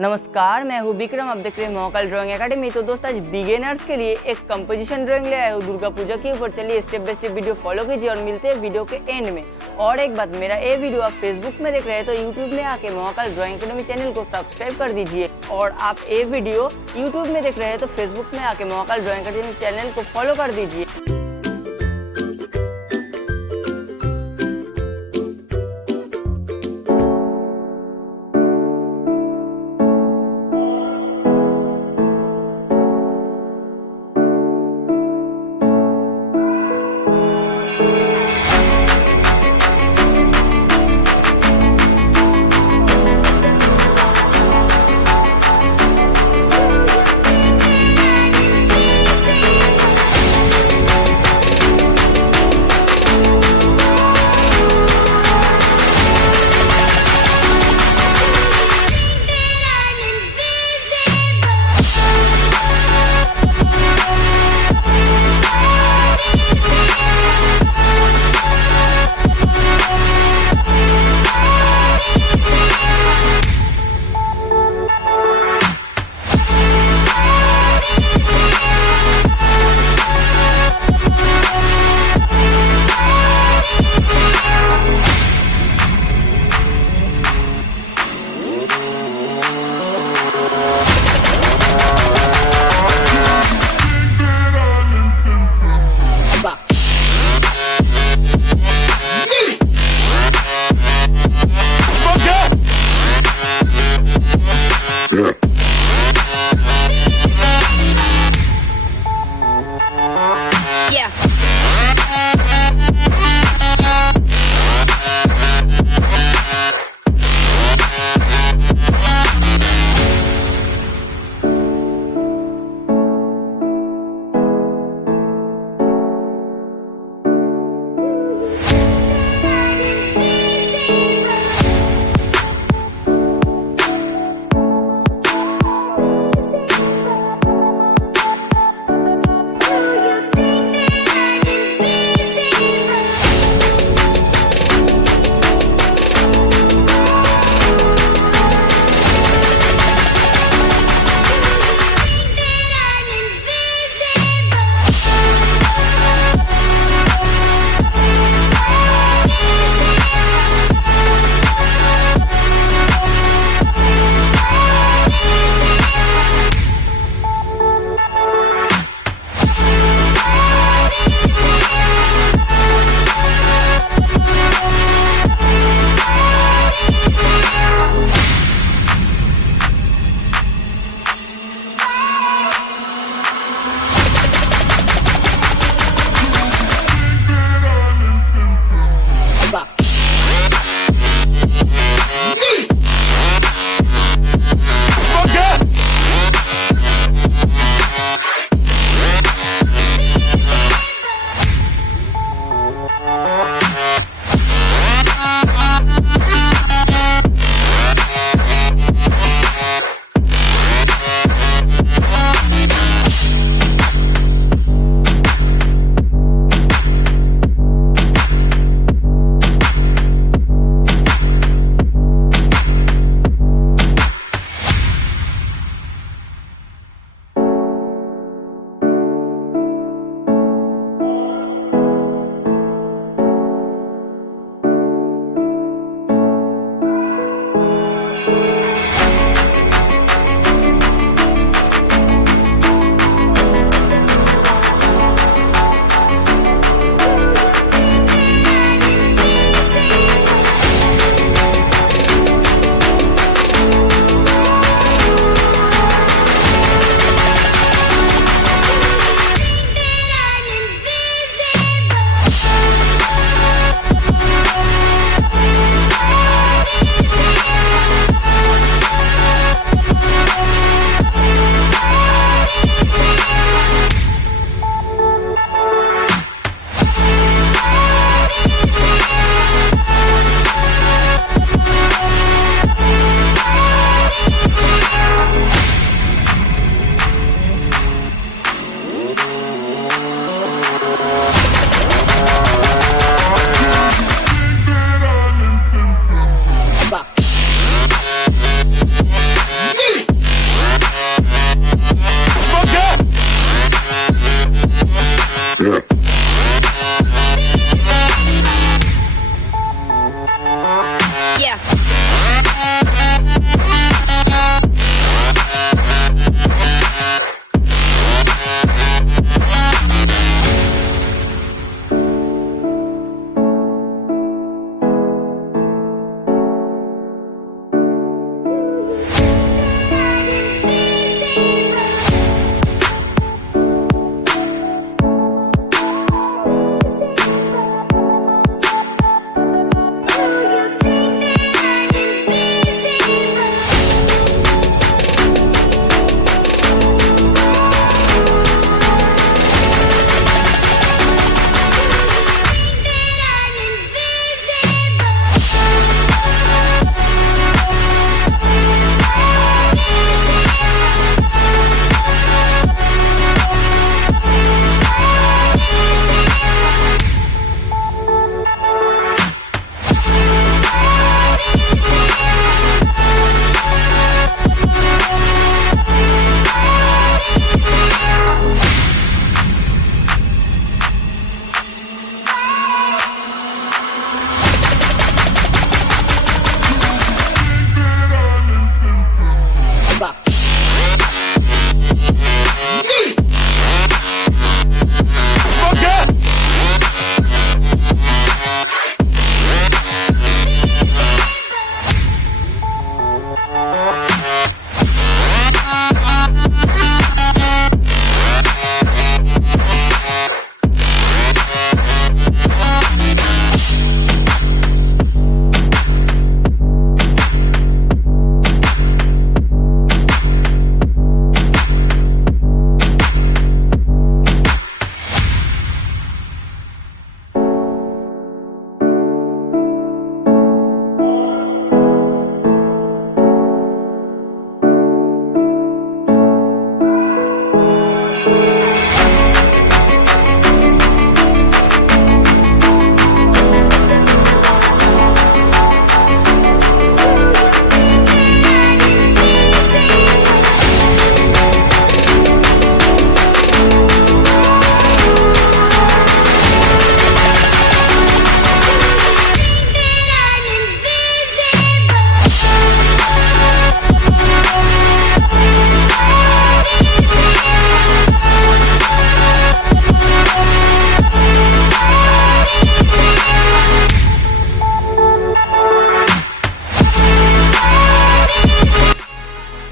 नमस्कार, मैं हूँ बिक्रम। आप देख रहे हैं महाकाल ड्राइंग एकेडमी। तो दोस्तों, आज बिगिनर्स के लिए एक कंपोजिशन ड्राइंग ले आया हूँ दुर्गा पूजा के ऊपर। चलिए step by step video follow कीजिए और मिलते हैं वीडियो के एंड में। और एक बात, मेरा ये वीडियो आप फेसबुक में देख रहे हैं तो यूट्यूब में आके महाकाल ड्राइंग एकेडमी चैनल को सब्सक्राइब कर दीजिए। और आप ये वीडियो यूट्यूब में देख रहे हैं तो फेसबुक में आके महाकाल ड्राइंग एकेडमी चैनल को फॉलो कर दीजिए।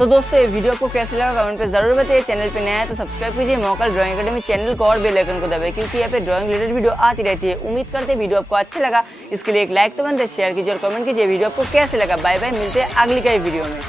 दोस्तों ये वीडियो आपको कैसे लगा कमेंट पे जरूर बताइए। चैनल पे नया है तो सब्सक्राइब कीजिए महाकाल ड्राइंग एकेडमी चैनल को और बेल आइकन को दबाइए, क्योंकि यहाँ पे ड्राइंग रिलेटेड वीडियो आती रहती है। उम्मीद करते हैं वीडियो आपको अच्छा लगा। इसके लिए एक लाइक तो बनता है, शेयर कीजिए और कमेंट कीजिए वीडियो आपको कैसे लगा। बाय बाय, मिलते हैं अगली का वीडियो में।